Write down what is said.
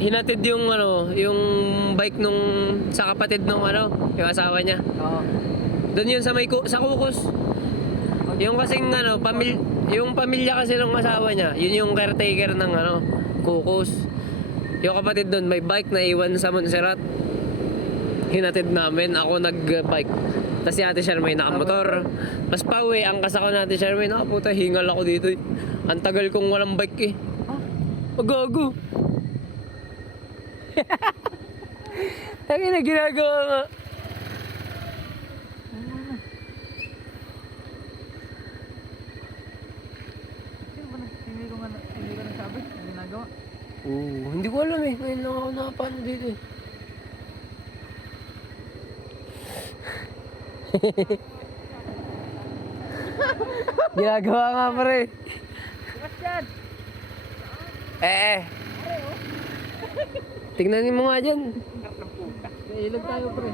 hinatid yung ano, yung bike nung sa kapatid nung ano, yung asawa niya. Oo. Doon yun sa sa Kukos. Yung kasing ano, yung pamilya kasi ng asawa niya, yun yung caretaker ng ano, Kukos. Yung kapatid doon may bike na iwan sa Montserrat. Hinatid namin, ako nag-bike. Tapos si Ate Charmaine nakamotor. Tapos pauwi, ang kasako natin Charmaine, puta, hingal ako dito eh. Ang tagal kong walang bike eh. Gago. Tangin na ginagawa nga. Hindi ko nagsabi. Ang ginagawa. Oo, hindi ko alam eh. Ngayon lang ako nakapano dito eh. Ginagawa nga pre. Sebastian! Tingnan mo nga dyan. Ilog tayo pre.